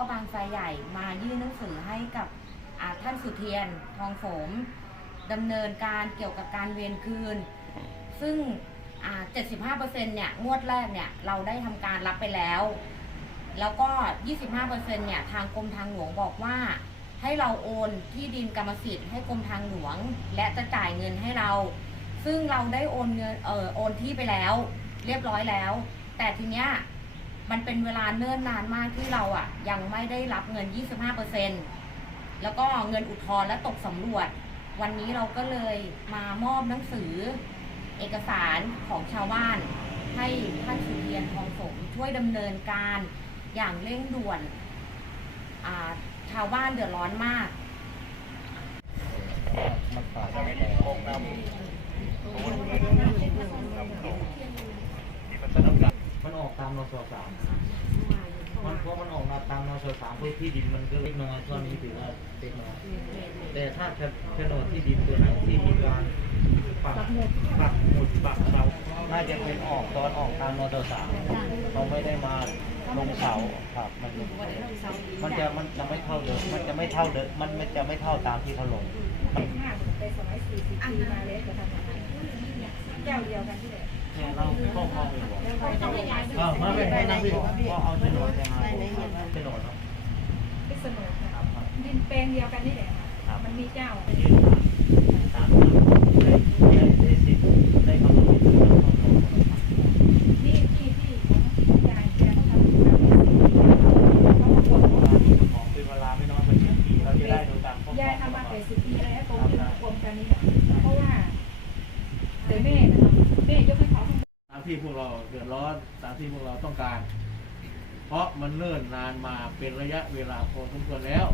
ก็บางไทรใหญ่มายื่นหนังสือให้กับท่านสุเทียนทองโสมดำเนินการเกี่ยวกับการเวียนคืน ซึ่ง 75%เนี่ย งวดแรกเนี่ย เราได้ทำการรับไปแล้ว แล้วก็ 25%เนี่ย ทางกรมทางหลวงบอกว่า ให้เราโอนที่ดินกรรมสิทธิ์ให้กรมทางหลวง และจะจ่ายเงินให้เรา ซึ่งเราได้โอนเงิน เออโอนที่ไปแล้ว เรียบร้อยแล้ว แต่ทีเนี้ย มันเป็นเวลาเนิ่นนานมากที่เราอะ ยังไม่ได้รับเงิน 25%แล้วก็เงินอุทธรณ์และตกสำรวจ วันนี้เราก็เลยมามอบหนังสือ เอกสารของชาวบ้าน ให้ท่านสุเทียนทองสมช่วยดำเนินการอย่างเร่งด่วนชาวบ้านเดือดร้อนมากมันฝากไว้แล้ว นออกตามนสสามมันเพราะมันออกมาตามนสสามเพื่อที่ดินมันก็เล็กน้อยช่วงนี้ถือว่าเล็กน้อยแต่ถ้าโฉนดที่ดินตัวไหนที่มีการปักปักหมุดปักเสาน่าจะเป็นออกตอนออกตามนสสามเขาไม่ได้มาลงเสาครับมันมันจะมันจะไม่เท่าเดิมมันจะไม่เท่าเดิมมันมันจะไม่เท่าตามที่เขาลงห้าไปสมัยสี่สิบปีมาเลยจะทำอะไรแก้วเดียวกันที่ไหน เนี่ยเราข้าห้ออยู่แล้วไปต้องไปย้ายก็มาเป็นนักวิก็เอาโฉนดไปมาโฉนดเนาะพิษณุครับครับดินแปลงเดียวกันนี่แหละครับมันมีเจ้าตามได้ได้ได้สิทธิ์ได้คำว่าเป็นเจ้าของนี่ที่ที่ของยายแกเขาทำมาเขาบอกว่าของเป็นเวลาไม่น้อยกว่าสิบปีเราจะได้ดูตามยายทำมาแปดสิบปีแล้วตรงที่รวมกันนี่เพราะว่าเดี๋ยวแม่นะครับแม่ยกให้เขา ตาม ที่พวกเราเดือดร้อนตามที่พวกเราต้องการ เพราะมันเนิ่นนานมาเป็นระยะเวลาพอสมควรแล้ว